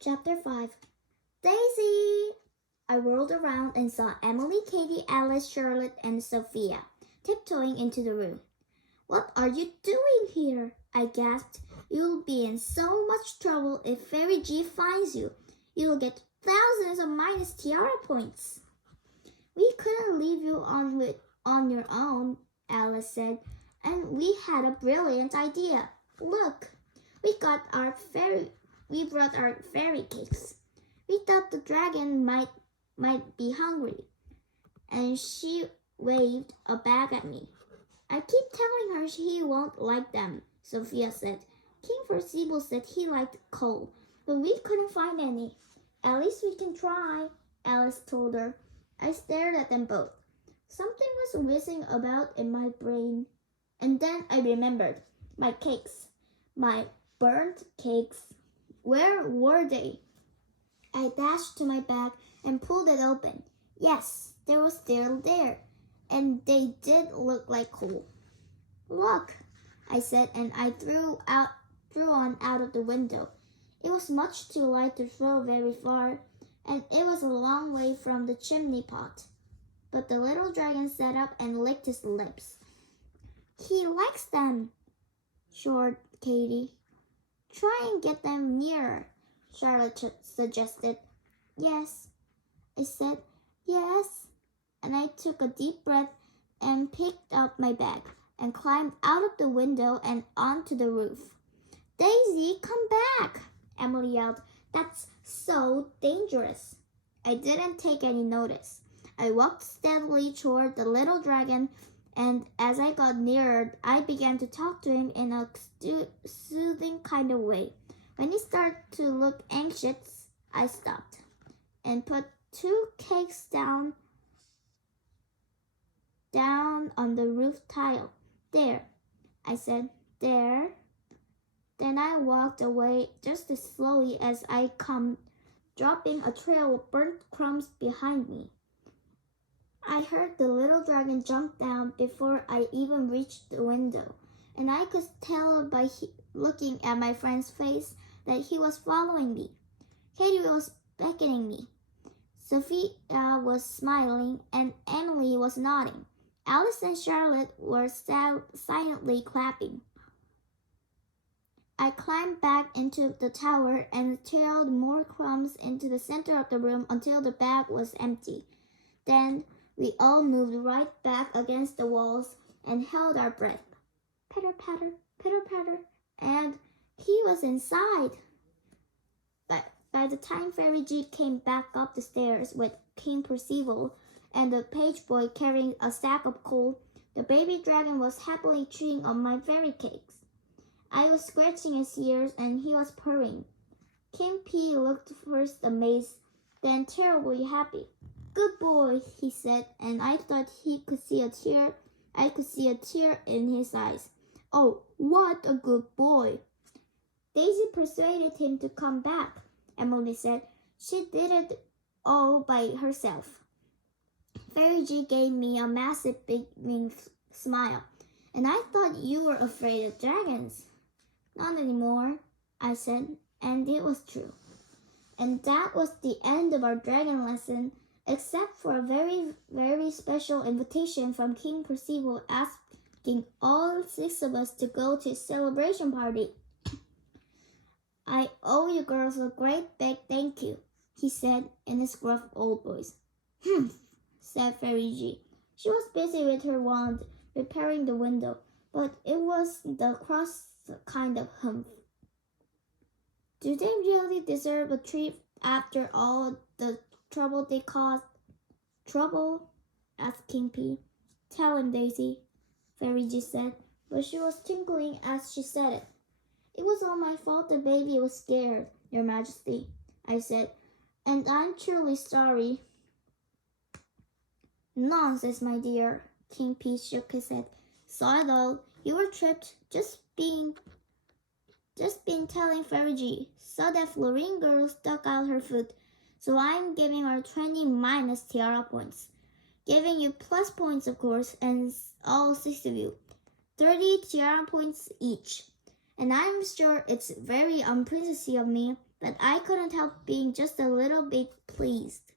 Chapter 5. Daisy! I whirled around and saw Emily, Katie, Alice, Charlotte, and Sophia tiptoeing into the room. What are you doing here? I gasped. You'll be in so much trouble if Fairy G finds you. You'll get thousands of minus Tiara points. We couldn't leave you on your own, Alice said, and we had a brilliant idea. Look, we brought our fairy cakes. We thought the dragon might be hungry. And she waved a bag at me. I keep telling her he won't like them, Sophia said. King Percival said he liked coal, but we couldn't find any. At least we can try, Alice told her. I stared at them both. Something was whizzing about in my brain. And then I remembered. My cakes. My burnt cakes. Where were they? I dashed to my bag and pulled it open. Yes, they were still there. And they did look like coal. Look, I said, and I threw one out of the window. It was much too light to throw very far, and it was a long way from the chimney pot. But the little dragon sat up and licked his lips. He likes them, shouted Katie. Try and get them nearer, Charlotte suggested. Yes, I said, yes. And I took a deep breath and picked up my bag and climbed out of the window and onto the roof. Daisy, come back, Emily yelled. That's so dangerous. I didn't take any notice. I walked steadily toward the little dragon, and as I got nearer, I began to talk to him in a soothing kind of way. When he started to look anxious, I stopped and put 2 cakes down on the roof tile. There, I said, there. Then I walked away just as slowly as I come, dropping a trail of burnt crumbs behind me. I heard the little dragon jump down before I even reached the window, and I could tell by looking at my friend's face that he was following me. Katie was beckoning me. Sophia was smiling, and Emily was nodding. Alice and Charlotte were silently clapping. I climbed back into the tower and trailed more crumbs into the center of the room until the bag was empty. Then we all moved right back against the walls and held our breath. Pitter-patter, pitter-patter, and he was inside. But by the time Fairy G came back up the stairs with King Percival and the page boy carrying a sack of coal, the baby dragon was happily chewing on my fairy cakes. I was scratching his ears and he was purring. King P looked first amazed, then terribly happy. Good boy, he said, and I thought he could see a tear. I could see a tear in his eyes. Oh, what a good boy. Daisy persuaded him to come back, Emily said. She did it all by herself. Fairy G gave me a massive big smile. And I thought you were afraid of dragons. Not anymore, I said, and it was true. And that was the end of our dragon lesson, except for a very, very special invitation from King Percival asking all 6 of us to go to his celebration party. I owe you girls a great big thank you, he said in his gruff old voice. Humph, said Fairy G. She was busy with her wand, repairing the window, but it was the cross kind of humph. Do they really deserve a treat after all the trouble they caused? Trouble? Asked King P. Tell him, Daisy, Fairy G said, but she was twinkling as she said it. It was all my fault the baby was scared, Your Majesty, I said, and I'm truly sorry. Nonsense, my dear, King P shook his head. Saw it all. You were tripped. Just been telling Fairy G. Saw that Florine girl stuck out her foot. So I'm giving her 20 minus Tiara points. Giving you plus points, of course, and all 6 of you. 30 Tiara points each. And I'm sure it's very unprincessy of me but I couldn't help being just a little bit pleased.